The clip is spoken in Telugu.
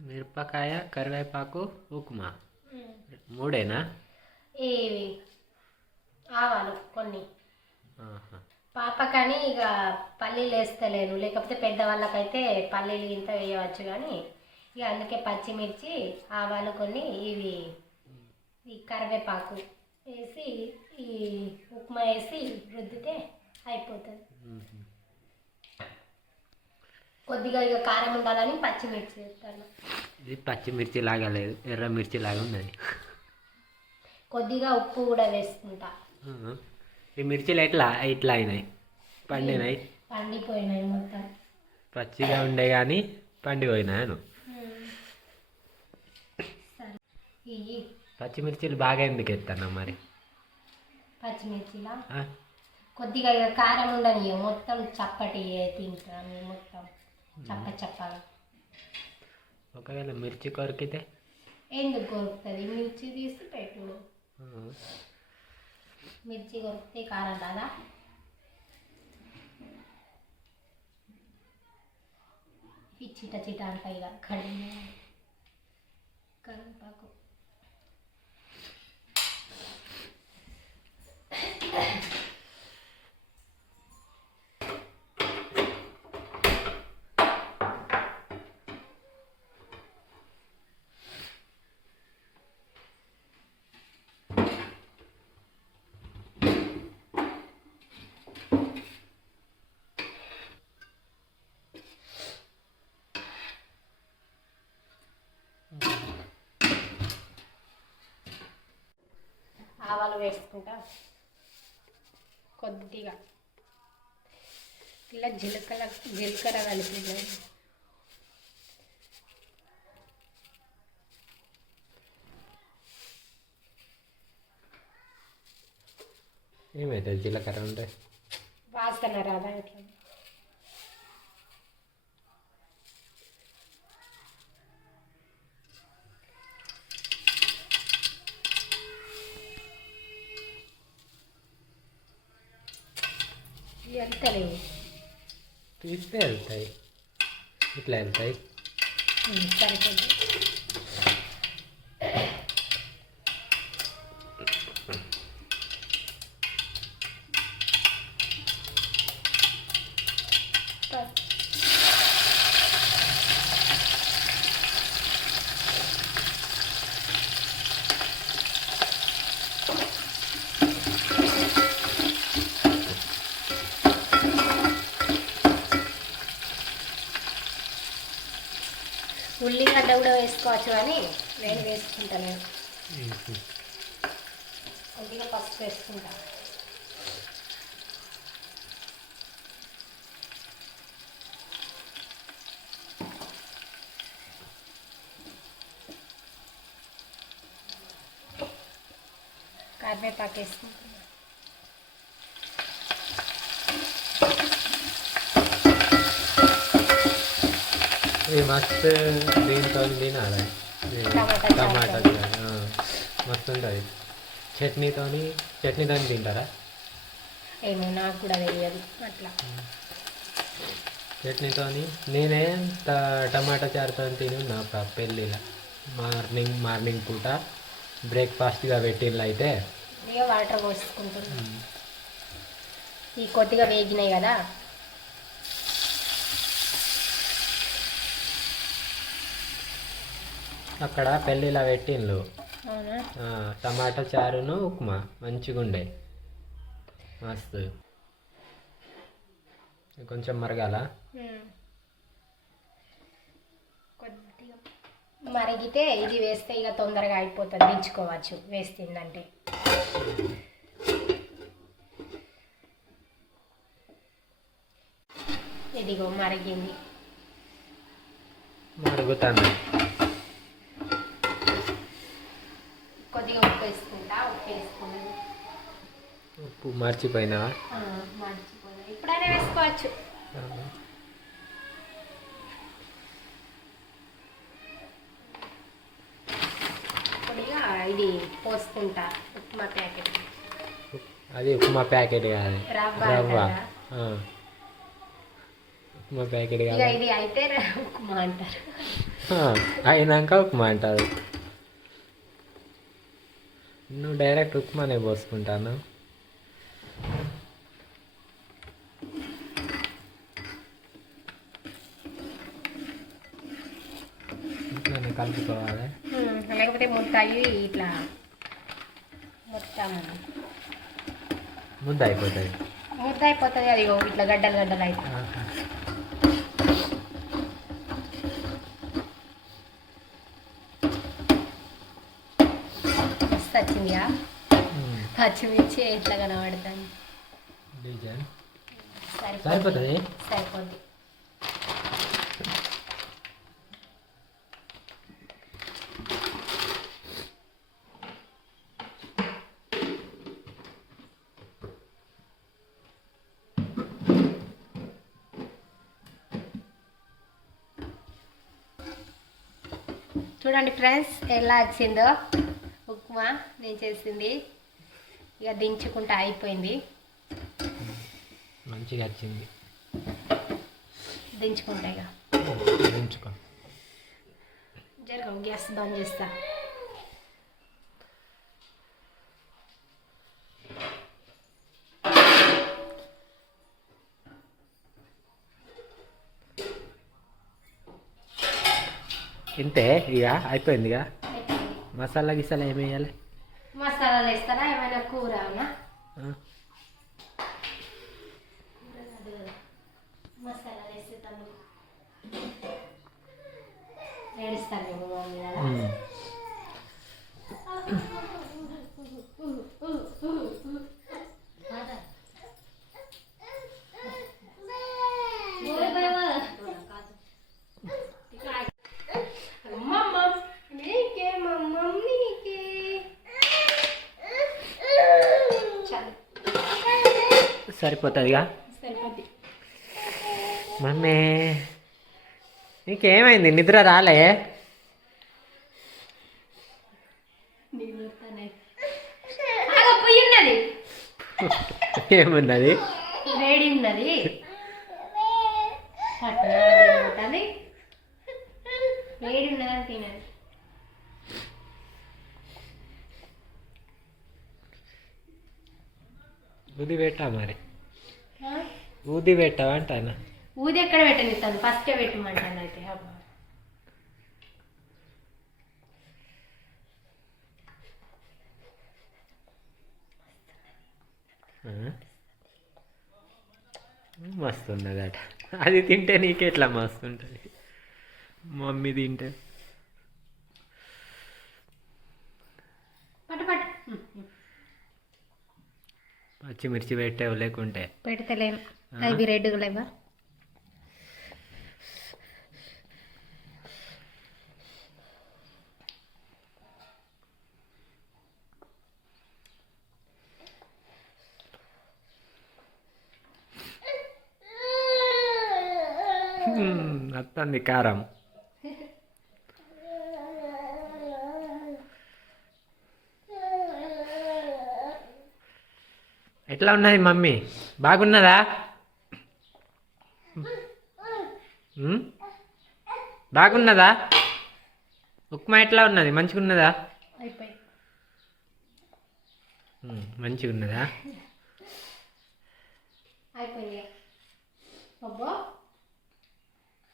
మిరపకాయ కరివేపాకు ఉప్మా. మూడేనా? ఇవి ఆవాలు కొన్ని. ఆహా. పాపకని ఇక పల్లీలు వేస్తలేను లేకపోతే పెద్దవాళ్ళకైతే పల్లీలు ఇంత వేయవచ్చు కానీ ఇక అందుకే పచ్చిమిర్చి ఆవాలు కొన్ని ఇవి ఈ కరివేపాకు వేసి ఈ ఉప్మా వేసి రుద్దితే అయిపోతుంది. కొద్దిగా ఇక కారం ఉండాలని పచ్చిమిర్చి వేస్తాను. ఇది పచ్చిమిర్చి లాగా లేదు ఎర్ర మిర్చి లాగా ఉన్నది. కొద్దిగా ఉప్పు కూడా వేసుకుంటా. ఈ మిర్చిలు ఎట్లా ఇట్లా అయినాయి పండినాయి? పండిపోయినాయి మొత్తం. పచ్చిగా ఉండే కానీ పండిపోయినాను పచ్చిమిర్చిలు బాగా ఎందుకు ఎత్తాను మరి? పచ్చిమిర్చిలా? కొద్దిగా కారం ఉండని మొత్తం చప్పటి తింటాను మొత్తం. చప్ప చప్పగా. ఒకవేళ మిర్చి కొరికితే? ఎందుకు కొరుకుతుంది? మిర్చి తీసి పెట్టుడు ఆ. మిర్చి కొరికితే కారం రాదా? ఈ చిట చిట అంటాయి ఇక కడిగి కరివేపాకు ఆవాలు వేసుకుంటా. కొద్దిగా. ఇలా జీలకర్ర జీలకర్ర కలిపి ఏమవుతుంది జీలకర్ర ఉంటే వాసన రాదా ఎట్లా કરે ટીસ થાય. એટલે એમ થાય. ఉల్లిగడ్డ కూడా వేసుకోవచ్చు కానీ నేను వేసుకుంటాను. మ్మ్. కొద్దిగా పసుపు వేసుకుంటా. కరివేపాకు వేసుకుంటా మస్తు దీంతో తినాలి టమాటా ఆ, మస్తు ఉంటుంది చట్నీతోని చట్నీతోని తింటారా ఏమో నాకు కూడా తెలియదు అట్లా చట్నీతోని నేనే ట- టమాటా చారుతో తిని నా పెళ్ళిలో మార్నింగ్ మార్నింగ్ పూట బ్రేక్ఫాస్ట్గా పెట్టిళ్ళు అయితే వాటర్ పోసుకుంటున్నా ఈ కొద్దిగా వేగినాయి కదా అక్కడ పెళ్ళిలో పెట్టిండ్లు. టమాటా చారును ఉప్మా మంచిగా ఉండే మస్తు. కొంచెం మరగాల? మరిగితే ఇది వేస్తే ఇక తొందరగా అయిపోతుంది దించుకోవచ్చు వేస్తుందంటే. ఇదిగో మరిగింది. మరుగుతాను కొద్దిగా ఉప్పు ఉప్పు మర్చిపోయినా? ఇప్పుడైనా వేసుకోవచ్చు. ఇది పోసుకుంటా ఉప్మా ప్యాకెట్. అది ఉప్మా ప్యాకెట్ కాదు. రవ్వ. ఉప్మా ప్యాకెట్ కాదు. ఇది అయితే ఉప్మా అంటారు. అయినాక ఉప్మా అంటారు. నువ్వు డైరెక్ట్ ఉప్మానే పోసుకుంటాను. ఇట్లానే కలుపుకోవాలి. లేకపోతే ముట్టాయి ఇట్లా మొత్తం ముద్ద అయిపోతుంది ముద్ద అయిపోతుంది అది ఇట్లా గడ్డలు గడ్డలు అయితే ఉమ్, పచ్చిమిర్చి డిజైన్. సరిపోతుంది. సరిపోతుంది? సరిపోద్ది చూడండి ఫ్రెండ్స్ ఎలా వచ్చిందో. ఉప్మా నేను చేసింది. ఇక దించుకుంటా అయిపోయింది. మంచిగా వచ్చింది. దించుకుంటా ఇక. ఉంచుకో జరగం గ్యాస్ బంద్ చేస్తా. ఇంతే ఇక అయిపోయింది ఇక. మసాలా గిసాలా ఏమి వేయాలి మసాలాలు వేస్తారా ఏమైనా కూర అవునా ఆ, మసాలాలు వేస్తే తమ్ముడు ఏడుస్తాను మేము మమ్మీ కదా ఉమ్. అమ్మమ్మ నీకే మమ్మం నీకే చాలు సరిపోతుంది ఇక సరిపోద్ది. మమ్మీ నీకేమైంది? నిద్ర రాలే? ఏమున్నది? వేడి ఉన్నది. పట్టు, వేడి ఉన్నదని మరి? ఊది పెట్టావా అంటానా? ఊది ఎక్కడ పెట్టనిస్తాను ఫస్టే పెట్టమంటాను అయితే? మస్తు ఉన్నదట అది తింటే నీకెట్లా మస్తు ఉంటుంది మమ్మీ తింటే. పచ్చిమిర్చి పెట్టావు లేకుంటే? పెడతలేను. ఆ? అవి రెడ్గా లేవా? వస్తుంది కారం. ఎట్లా ఉన్నది మమ్మీ? బాగున్నదా? బాగున్నదా? ఉప్మా ఎట్లా ఉన్నది? మంచిగా ఉన్నదా మంచిగా ఉన్నదా అయిపోయింది అబ్బా.